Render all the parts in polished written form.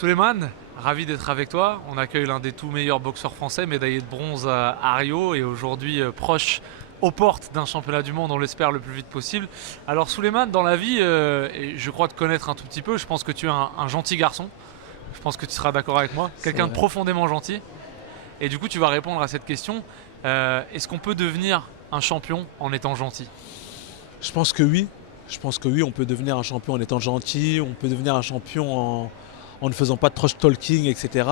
Souleymane, ravi d'être avec toi. On accueille l'un des tout meilleurs boxeurs français, médaillé de bronze à Rio et aujourd'hui proche aux portes d'un championnat du monde, on l'espère le plus vite possible. Alors Souleymane, dans la vie, et je crois te connaître un tout petit peu, je pense que tu es un gentil garçon. Je pense que tu seras d'accord avec moi. C'est Quelqu'un de vrai. profondément gentil. Et du coup, tu vas répondre à cette question. Est-ce qu'on peut devenir un champion en étant gentil? Je pense que oui. Je pense que oui, on peut devenir un champion en étant gentil, on peut devenir un champion en ne faisant pas de trash talking, etc.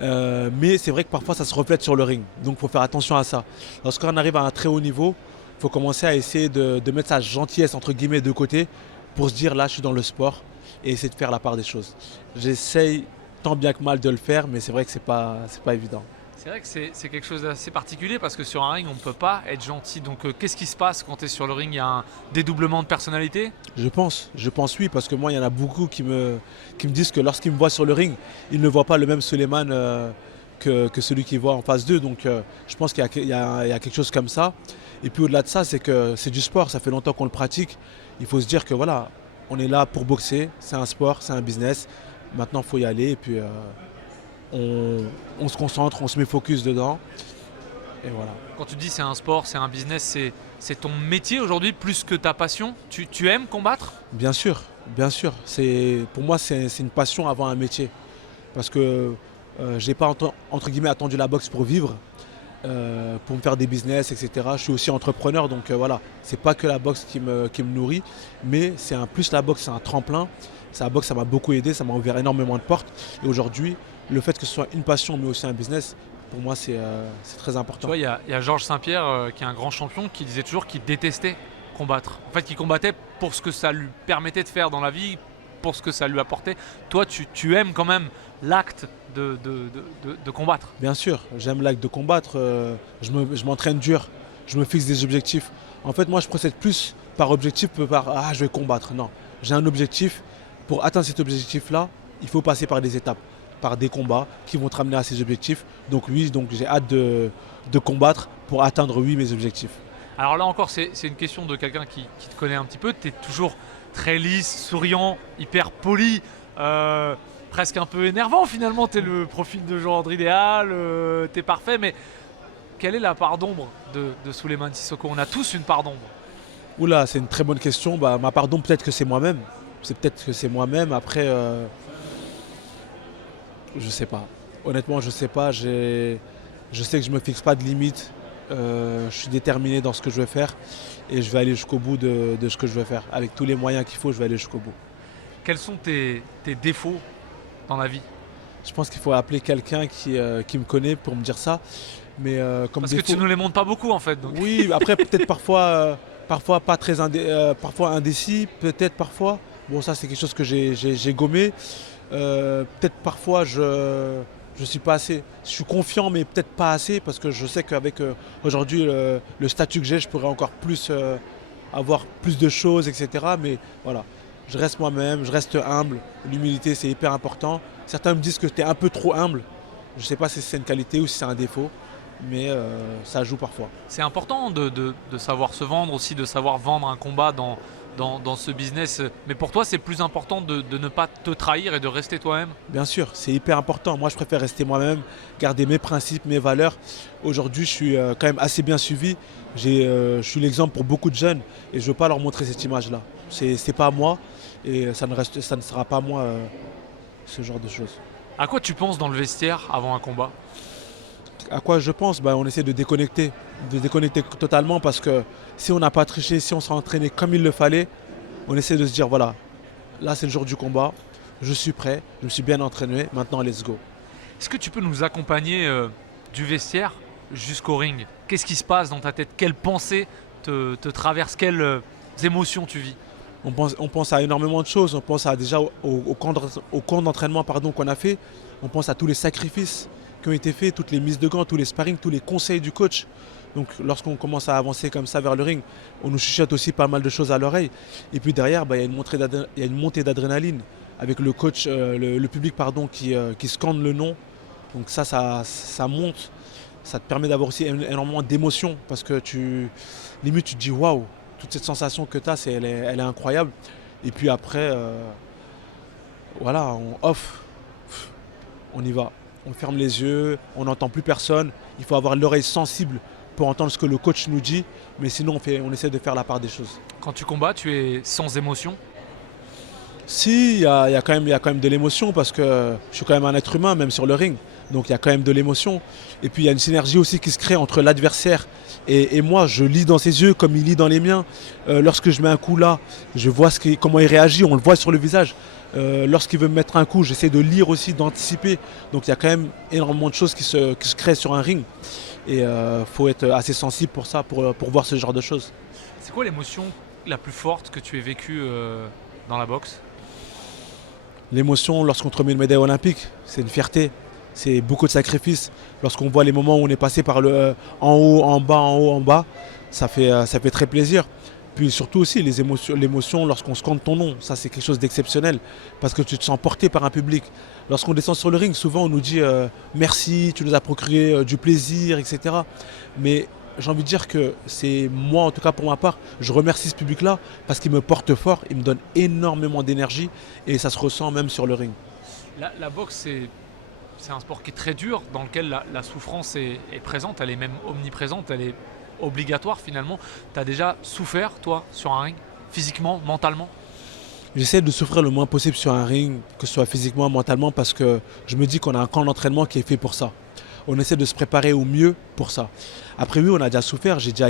Mais c'est vrai que parfois ça se reflète sur le ring. Donc il faut faire attention à ça. Lorsqu'on arrive à un très haut niveau, il faut commencer à essayer de mettre sa gentillesse entre guillemets de côté pour se dire là je suis dans le sport et essayer de faire la part des choses. J'essaye tant bien que mal de le faire, mais c'est vrai que c'est pas évident. C'est vrai que c'est quelque chose d'assez particulier parce que sur un ring, on ne peut pas être gentil. Donc qu'est-ce qui se passe quand tu es sur le ring? Il y a un dédoublement de personnalité? Je pense oui, parce que moi, il y en a beaucoup qui me disent que lorsqu'ils me voient sur le ring, ils ne voient pas le même Suleiman que celui qu'ils voient en face d'eux. Donc je pense qu'il y a quelque chose comme ça. Et puis au-delà de ça, c'est que c'est du sport, ça fait longtemps qu'on le pratique. Il faut se dire que voilà, on est là pour boxer, c'est un sport, c'est un business. Maintenant, il faut y aller et puis on, on se concentre, on se met focus dedans. Et voilà. Quand tu dis c'est un sport, c'est un business, c'est ton métier aujourd'hui plus que ta passion. Tu aimes combattre? Bien sûr, bien sûr. Pour moi, c'est une passion avant un métier. Parce que j'ai pas entre guillemets attendu la boxe pour vivre, pour me faire des business, etc. Je suis aussi entrepreneur, donc voilà. C'est pas que la boxe qui me nourrit, mais c'est un plus la boxe, c'est un tremplin. La boxe, ça m'a beaucoup aidé, ça m'a ouvert énormément de portes. Et aujourd'hui, le fait que ce soit une passion, mais aussi un business, pour moi, c'est très Tu important. vois, il y a Georges Saint-Pierre, qui est un grand champion, qui disait toujours qu'il détestait combattre. En fait, qu'il combattait pour ce que ça lui permettait de faire dans la vie, pour ce que ça lui apportait. Toi, tu aimes quand même l'acte de combattre. Bien sûr, j'aime l'acte de combattre, je m'entraîne dur, je me fixe des objectifs. En fait, moi, je procède plus par objectif que par ah, je vais combattre. Non, j'ai un objectif. Pour atteindre cet objectif-là, il faut passer par des étapes, par des combats qui vont te ramener à ces objectifs. Donc, oui, donc j'ai hâte de combattre pour atteindre, oui, mes objectifs. Alors là encore, c'est une question de quelqu'un qui te connaît un petit peu. Tu es toujours très lisse, souriant, hyper poli, presque un peu énervant finalement. Tu es le profil de genre idéal, tu es parfait. Mais quelle est la part d'ombre de Souleymane Sissoko? On a tous une part d'ombre. Oula, c'est une très bonne question. Bah, ma pardon, peut-être que c'est moi-même. C'est peut-être que c'est moi-même. Après, je sais pas. Honnêtement, je sais pas. Je sais que je me fixe pas de limite. Je suis déterminé dans ce que je vais faire et je vais aller jusqu'au bout de ce que je vais faire. Avec tous les moyens qu'il faut, je vais aller jusqu'au bout. Quels sont tes défauts dans la vie? Je pense qu'il faut appeler quelqu'un qui me connaît pour me dire ça. Mais comme Parce que défaut, tu nous les montres pas beaucoup en fait. Donc. oui, après peut-être parfois pas très parfois indécis, peut-être parfois. Bon, ça c'est quelque chose que j'ai gommé. Peut-être parfois je suis pas assez. Je suis confiant, mais peut-être pas assez parce que je sais qu'avec aujourd'hui le statut que j'ai, je pourrais encore plus avoir plus de choses, etc. Mais voilà, je reste moi-même, je reste humble. L'humilité, c'est hyper important. Certains me disent que tu es un peu trop humble. Je sais pas si c'est une qualité ou si c'est un défaut, mais ça joue parfois. C'est important de savoir se vendre aussi, de savoir vendre un combat dans ce business. Mais pour toi, c'est plus important de ne pas te trahir et de rester toi-même. Bien sûr, c'est hyper important. Moi, je préfère rester moi-même, garder mes principes, mes valeurs. Aujourd'hui, je suis quand même assez bien suivi. Je suis l'exemple pour beaucoup de jeunes et je ne veux pas leur montrer cette image-là. C'est pas moi et ça ne sera pas moi ce genre de choses. À quoi tu penses dans le vestiaire avant un combat? À quoi je pense? On essaie de déconnecter totalement parce que si on n'a pas triché, si on s'est entraîné comme il le fallait, on essaie de se dire voilà, là c'est le jour du combat, je suis prêt, je me suis bien entraîné, maintenant let's go. Est-ce que tu peux nous accompagner du vestiaire jusqu'au ring? Qu'est-ce qui se passe dans ta tête? Quelles pensées te traversent? Quelles émotions tu vis? On pense à énormément de choses, on pense déjà au camp d'entraînement pardon, qu'on a fait, on pense à tous les sacrifices qui ont été faits, toutes les mises de gants, tous les sparring, tous les conseils du coach. Donc lorsqu'on commence à avancer comme ça vers le ring, on nous chuchote aussi pas mal de choses à l'oreille. Et puis derrière, il y a une montée d'adrénaline avec le coach, le public pardon, qui scande le nom. Donc ça monte, ça te permet d'avoir aussi énormément d'émotions parce que limite tu te dis waouh, toute cette sensation que tu as, elle est incroyable. Et puis après, voilà, on y va. On ferme les yeux, on n'entend plus personne. Il faut avoir l'oreille sensible pour entendre ce que le coach nous dit. Mais sinon, on essaie de faire la part des choses. Quand tu combats, tu es sans émotion? Si, il y a quand même de l'émotion parce que je suis quand même un être humain, même sur le ring. Donc il y a quand même de l'émotion. Et puis il y a une synergie aussi qui se crée entre l'adversaire et moi. Je lis dans ses yeux comme il lit dans les miens. Lorsque je mets un coup là, je vois comment il réagit, on le voit sur le visage. Lorsqu'il veut me mettre un coup, j'essaie de lire aussi, d'anticiper. Donc il y a quand même énormément de choses qui se créent sur un ring. Et il faut être assez sensible pour ça, pour voir ce genre de choses. C'est quoi l'émotion la plus forte que tu aies vécue dans la boxe? L'émotion lorsqu'on te remet une médaille olympique, c'est une fierté, c'est beaucoup de sacrifices. Lorsqu'on voit les moments où on est passé par le en haut, en bas, en haut, en bas, ça fait très plaisir. Puis surtout aussi l'émotion lorsqu'on scande ton nom, ça c'est quelque chose d'exceptionnel parce que tu te sens porté par un public. Lorsqu'on descend sur le ring, souvent on nous dit merci, tu nous as procuré du plaisir, etc. Mais j'ai envie de dire que c'est moi, en tout cas pour ma part, je remercie ce public-là parce qu'il me porte fort, il me donne énormément d'énergie et ça se ressent même sur le ring. La boxe, c'est un sport qui est très dur, dans lequel la souffrance est présente, elle est même omniprésente, elle est obligatoire finalement. Tu as déjà souffert, toi, sur un ring, physiquement, mentalement? J'essaie de souffrir le moins possible sur un ring, que ce soit physiquement, mentalement, parce que je me dis qu'on a un camp d'entraînement qui est fait pour ça. On essaie de se préparer au mieux pour ça. Après oui, on a déjà souffert. J'ai déjà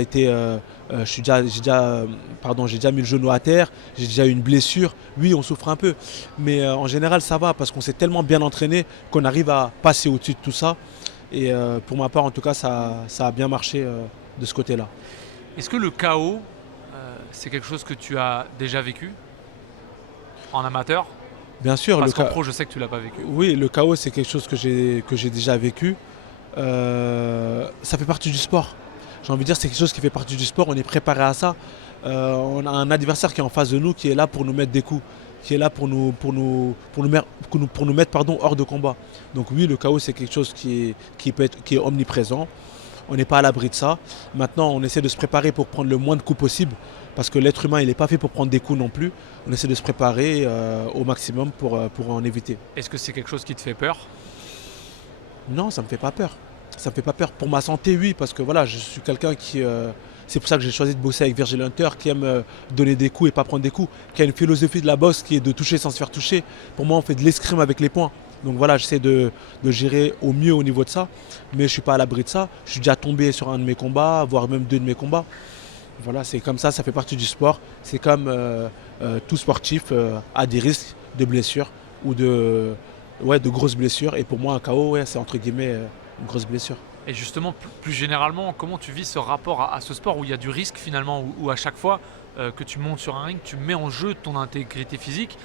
mis le genou à terre. J'ai déjà eu une blessure. Oui, on souffre un peu, mais en général ça va parce qu'on s'est tellement bien entraîné qu'on arrive à passer au-dessus de tout ça. Et pour ma part, en tout cas, ça a bien marché de ce côté-là. Est-ce que le chaos, c'est quelque chose que tu as déjà vécu en amateur? Bien sûr, Parce qu'en pro, je sais que tu l'as pas vécu. oui, le chaos, c'est quelque chose que j'ai déjà vécu. Ça fait partie du sport. J'ai envie de dire, c'est quelque chose qui fait partie du sport. On est préparé à ça. On a un adversaire qui est en face de nous, qui est là pour nous mettre des coups, qui est là pour nous mettre hors de combat. Donc oui, le chaos, c'est quelque chose qui est omniprésent. On n'est pas à l'abri de ça. Maintenant, on essaie de se préparer pour prendre le moins de coups possible, parce que l'être humain, il n'est pas fait pour prendre des coups non plus. On essaie de se préparer au maximum pour en éviter. Est-ce que c'est quelque chose qui te fait peur? Non, ça ne me fait pas peur. Ça me fait pas peur. Pour ma santé, oui, parce que voilà, je suis quelqu'un qui... c'est pour ça que j'ai choisi de bosser avec Virgil Hunter, qui aime donner des coups et pas prendre des coups, qui a une philosophie de la boxe qui est de toucher sans se faire toucher. Pour moi, on fait de l'escrime avec les poings. Donc voilà, j'essaie de gérer au mieux au niveau de ça, mais je ne suis pas à l'abri de ça. Je suis déjà tombé sur un de mes combats, voire même deux de mes combats. Voilà, c'est comme ça fait partie du sport. C'est comme tout sportif a des risques de blessures ou de grosses blessures. Et pour moi, un KO, c'est entre guillemets une grosse blessure. Et justement, plus généralement, comment tu vis ce rapport à ce sport où il y a du risque finalement, où à chaque fois que tu montes sur un ring, tu mets en jeu ton intégrité physique.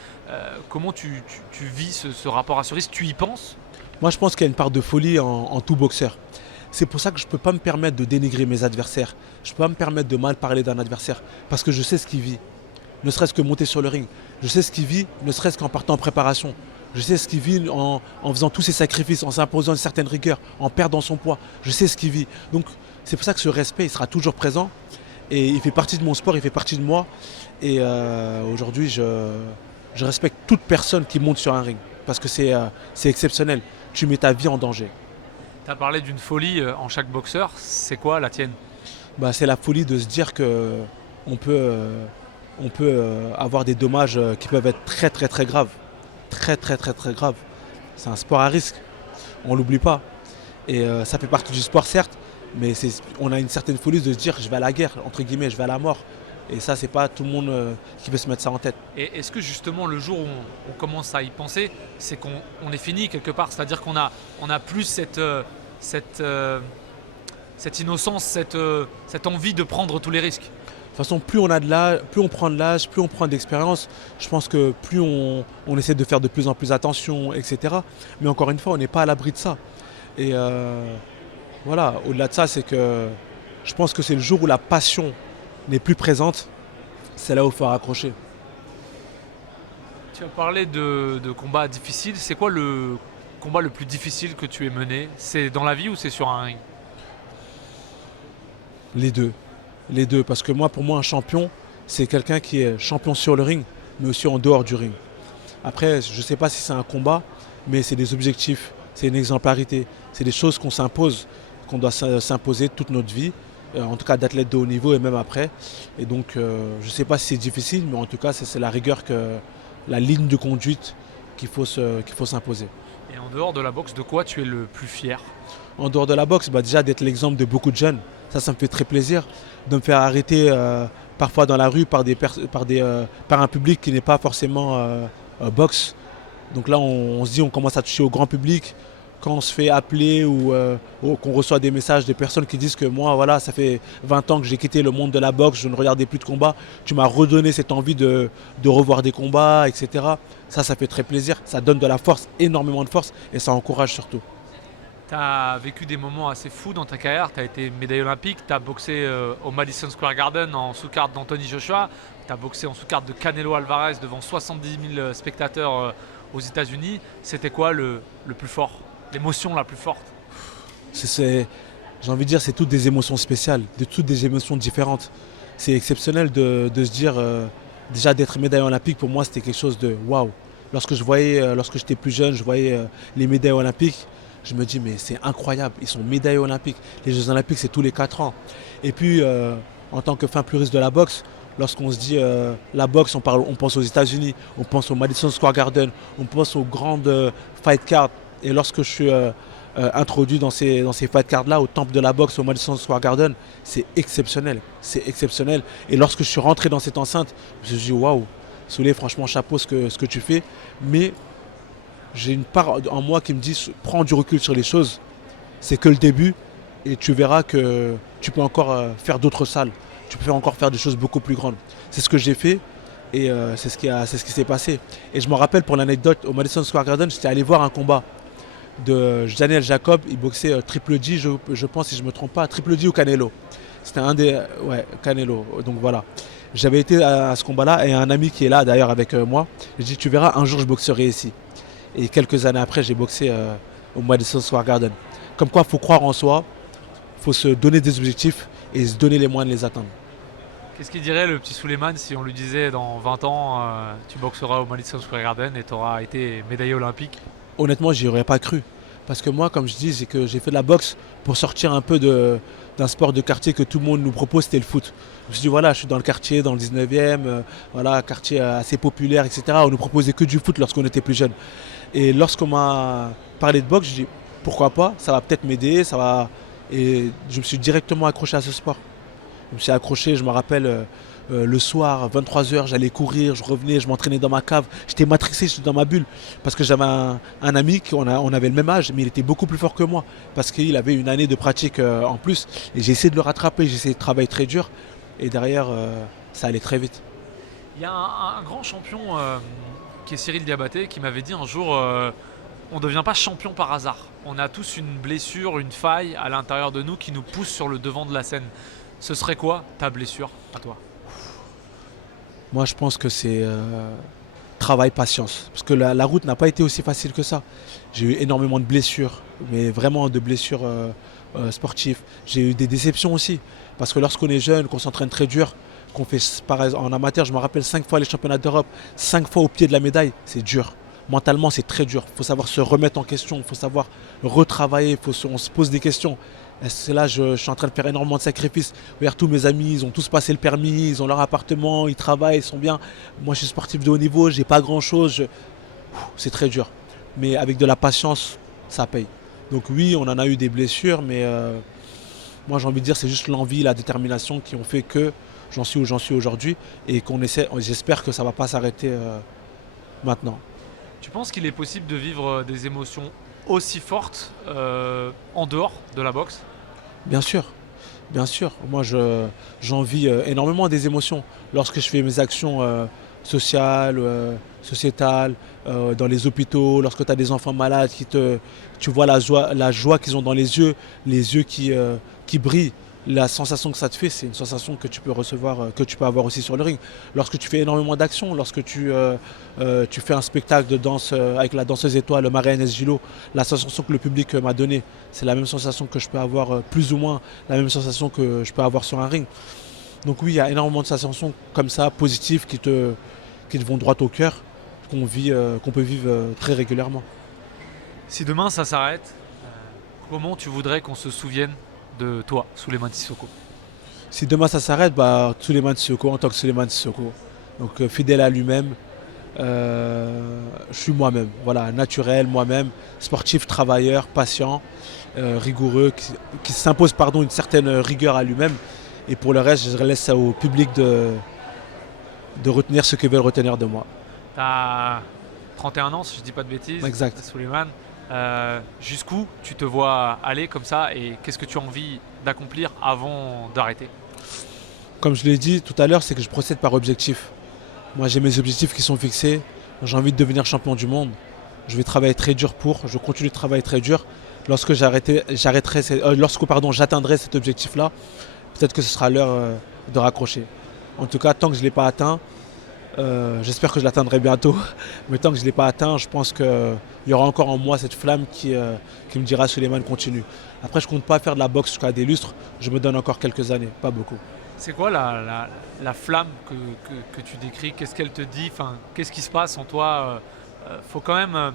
Comment tu vis ce rapport à ce risque? Tu y penses? Moi, je pense qu'il y a une part de folie en tout boxeur. C'est pour ça que je ne peux pas me permettre de dénigrer mes adversaires. Je ne peux pas me permettre de mal parler d'un adversaire parce que je sais ce qu'il vit. Ne serait-ce que monter sur le ring. Je sais ce qu'il vit, ne serait-ce qu'en partant en préparation. Je sais ce qu'il vit en faisant tous ses sacrifices, en s'imposant une certaine rigueur, en perdant son poids. Je sais ce qu'il vit. Donc, c'est pour ça que ce respect, il sera toujours présent. Et il fait partie de mon sport, il fait partie de moi. Et aujourd'hui, je respecte toute personne qui monte sur un ring. Parce que c'est exceptionnel. Tu mets ta vie en danger. Tu as parlé d'une folie en chaque boxeur. C'est quoi la tienne? C'est la folie de se dire qu'on peut avoir des dommages qui peuvent être très très très graves. Très très très très graves. C'est un sport à risque. On ne l'oublie pas. Et ça fait partie du sport certes. Mais on a une certaine folie de se dire je vais à la guerre, entre guillemets, je vais à la mort. Et ça, c'est pas tout le monde qui peut se mettre ça en tête. Et est-ce que justement le jour où on commence à y penser, c'est qu'on est fini quelque part? C'est-à-dire qu'on a plus cette innocence, cette envie de prendre tous les risques? De toute façon, plus on prend de l'âge, plus on prend d'expérience, je pense que plus on essaie de faire de plus en plus attention, etc. Mais encore une fois, on n'est pas à l'abri de ça. Et voilà, au-delà de ça, c'est que je pense que c'est le jour où la passion n'est plus présente, c'est là où il faut raccrocher. Tu as parlé de combats difficiles. C'est quoi le combat le plus difficile que tu aies mené? C'est dans la vie ou c'est sur un ring? Les deux. Les deux, parce que pour moi, un champion, c'est quelqu'un qui est champion sur le ring, mais aussi en dehors du ring. Après, je ne sais pas si c'est un combat, mais c'est des objectifs c'est une exemplarité. C'est des choses qu'on s'impose, qu'on doit s'imposer toute notre vie, en tout cas d'athlète de haut niveau et même après. Et donc, je ne sais pas si c'est difficile, mais en tout cas, c'est la rigueur, la ligne de conduite qu'il faut s'imposer. Et en dehors de la boxe, de quoi tu es le plus fier? En dehors de la boxe, déjà d'être l'exemple de beaucoup de jeunes, ça me fait très plaisir. De me faire arrêter parfois dans la rue par un public qui n'est pas forcément boxe. Donc là, on se dit, on commence à toucher au grand public. Quand on se fait appeler ou qu'on reçoit des messages de personnes qui disent que moi, voilà, ça fait 20 ans que j'ai quitté le monde de la boxe, je ne regardais plus de combats, tu m'as redonné cette envie de revoir des combats, etc. Ça fait très plaisir, ça donne de la force, énormément de force, et ça encourage surtout. Tu as vécu des moments assez fous dans ta carrière, tu as été médaillé olympique, tu as boxé au Madison Square Garden en sous-carte d'Anthony Joshua, tu as boxé en sous-carte de Canelo Alvarez devant 70 000 spectateurs aux États-Unis. C'était quoi le plus fort, l'émotion la plus forte? J'ai envie de dire, c'est toutes des émotions spéciales, toutes des émotions différentes. C'est exceptionnel de se dire, déjà d'être médaillé olympique, pour moi c'était quelque chose de waouh. Lorsque j'étais plus jeune, je voyais les médailles olympiques, je me dis mais c'est incroyable, ils sont médaillés olympiques. Les Jeux olympiques c'est tous les 4 ans. Et puis en tant que fin puriste de la boxe, lorsqu'on se dit la boxe, on pense aux États-Unis, on pense au Madison Square Garden, on pense aux grandes fight cards. Et lorsque je suis introduit dans ces fight cards là, au temple de la boxe, au Madison Square Garden, c'est exceptionnel. C'est exceptionnel. Et lorsque je suis rentré dans cette enceinte, je me suis dit waouh, Souley, franchement chapeau ce que tu fais. Mais j'ai une part en moi qui me dit prends du recul sur les choses, c'est que le début et tu verras que tu peux encore faire d'autres salles, tu peux encore faire des choses beaucoup plus grandes. C'est ce que j'ai fait et c'est ce qui s'est passé. Et je me rappelle pour l'anecdote, au Madison Square Garden, j'étais allé voir un combat de Daniel Jacob, il boxait Triple G, je pense si je ne me trompe pas, Triple G ou Canelo. C'était un des... Ouais, Canelo, donc voilà. J'avais été à ce combat-là et un ami qui est là d'ailleurs avec moi, j'ai dit tu verras, un jour je boxerai ici. Et quelques années après, j'ai boxé au Madison Square Garden. Comme quoi, il faut croire en soi, il faut se donner des objectifs et se donner les moyens de les atteindre. Qu'est-ce qu'il dirait le petit Souleymane si on lui disait dans 20 ans, tu boxeras au Madison Square Garden et tu auras été médaillé olympique? Honnêtement, j'y aurais pas cru. Parce que moi, comme je dis, c'est que j'ai fait de la boxe pour sortir un peu d'un sport de quartier que tout le monde nous propose, c'était le foot. Je me suis dit, voilà, je suis dans le quartier, dans le 19e, voilà, quartier assez populaire, etc. On nous proposait que du foot lorsqu'on était plus jeune. Et lorsqu'on m'a parlé de boxe, je dis pourquoi pas, ça va peut-être m'aider, ça va. Et je me suis directement accroché à ce sport. Je me suis accroché, je me rappelle le soir, 23 h, j'allais courir, je revenais, je m'entraînais dans ma cave. J'étais matrixé, j'étais dans ma bulle. Parce que j'avais un ami, on avait le même âge, mais il était beaucoup plus fort que moi. Parce qu'il avait une année de pratique en plus. Et j'ai essayé de le rattraper, j'ai essayé de travailler très dur. Et derrière, ça allait très vite. Il y a un grand champion qui est Cyril Diabaté qui m'avait dit un jour on ne devient pas champion par hasard. On a tous une blessure, une faille à l'intérieur de nous qui nous pousse sur le devant de la scène. Ce serait quoi ta blessure à toi? Moi, je pense que c'est travail, patience. Parce que la route n'a pas été aussi facile que ça. J'ai eu énormément de blessures, mais vraiment de blessures sportives. J'ai eu des déceptions aussi. Parce que lorsqu'on est jeune, qu'on s'entraîne très dur, qu'on fait en amateur, je me rappelle 5 fois les championnats d'Europe, 5 fois au pied de la médaille, c'est dur. Mentalement, c'est très dur. Il faut savoir se remettre en question, il faut savoir retravailler, on se pose des questions. C'est là, je suis en train de faire énormément de sacrifices. Regarde, tous mes amis, ils ont tous passé le permis, ils ont leur appartement, ils travaillent, ils sont bien. Moi, je suis sportif de haut niveau, j'ai pas grand-chose. C'est très dur. Mais avec de la patience, ça paye. Donc oui, on en a eu des blessures, mais moi, j'ai envie de dire, c'est juste l'envie, la détermination qui ont fait que j'en suis où j'en suis aujourd'hui et j'espère que ça ne va pas s'arrêter maintenant. Tu penses qu'il est possible de vivre des émotions aussi fortes en dehors de la boxe? Bien sûr, bien sûr. Moi, j'en vis énormément des émotions. Lorsque je fais mes actions sociales, sociétales, dans les hôpitaux, lorsque tu as des enfants malades, tu vois la joie qu'ils ont dans les yeux qui brillent. La sensation que ça te fait, c'est une sensation que tu peux recevoir, que tu peux avoir aussi sur le ring. Lorsque tu fais énormément d'actions, lorsque tu fais un spectacle de danse avec la danseuse étoile, Marie-Agnès Gillot, la sensation que le public m'a donnée, c'est la même sensation que je peux avoir, plus ou moins la même sensation que je peux avoir sur un ring. Donc oui, il y a énormément de sensations comme ça, positives, qui te vont droit au cœur, qu'on peut vivre très régulièrement. Si demain ça s'arrête, comment tu voudrais qu'on se souvienne de toi, Souleymane Sissoko? Si demain ça s'arrête, bah, Souleymane Sissoko en tant que Souleymane Sissoko. Donc fidèle à lui-même, je suis moi-même, voilà, naturel, moi-même, sportif, travailleur, patient, rigoureux, qui s'impose pardon, une certaine rigueur à lui-même. Et pour le reste, je laisse ça au public de retenir ce qu'ils veulent retenir de moi. Tu as 31 ans, si je dis pas de bêtises, Exact. Souleymane. Jusqu'où tu te vois aller comme ça et qu'est-ce que tu as envie d'accomplir avant d'arrêter? Comme je l'ai dit tout à l'heure, c'est que je procède par objectif. Moi, j'ai mes objectifs qui sont fixés. J'ai envie de devenir champion du monde. Je vais travailler très dur je continue de travailler très dur. Lorsque j'atteindrai cet objectif-là, peut-être que ce sera l'heure de raccrocher. En tout cas, tant que je ne l'ai pas atteint, j'espère que je l'atteindrai bientôt. Mais tant que je ne l'ai pas atteint, je pense qu'il y aura encore en moi cette flamme qui me dira Souleymane continue. Après, je ne compte pas faire de la boxe jusqu'à des lustres. Je me donne encore quelques années, pas beaucoup. C'est quoi la flamme que tu décris? Qu'est-ce qu'elle te dit? Enfin, qu'est-ce qui se passe en toi? Faut quand même,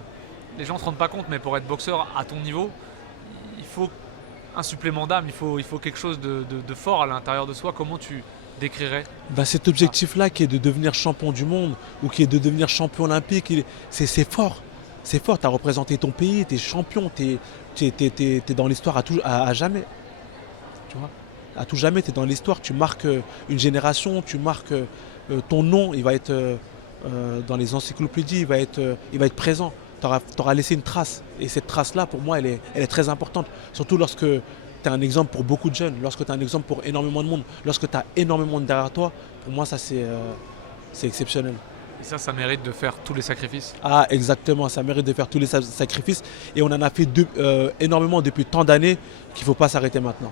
les gens ne se rendent pas compte, mais pour être boxeur à ton niveau, il faut un supplément d'âme, il faut quelque chose de fort à l'intérieur de soi. Comment tu décrirais? Bah, cet objectif-là qui est de devenir champion du monde ou qui est de devenir champion olympique, c'est fort. C'est fort, tu as représenté ton pays, tu es champion, tu es dans l'histoire à jamais. Tu vois, à tout jamais, tu es dans l'histoire, tu marques une génération, tu marques ton nom, il va être dans les encyclopédies, il va être présent. Tu auras laissé une trace. Et cette trace-là, pour moi, elle est très importante. Surtout lorsque tu es un exemple pour beaucoup de jeunes, lorsque tu es un exemple pour énormément de monde, lorsque tu as énormément de derrière toi, pour moi, ça, c'est exceptionnel. Et ça mérite de faire tous les sacrifices. Ah, exactement, ça mérite de faire tous les sacrifices. Et on en a fait énormément depuis tant d'années qu'il ne faut pas s'arrêter maintenant.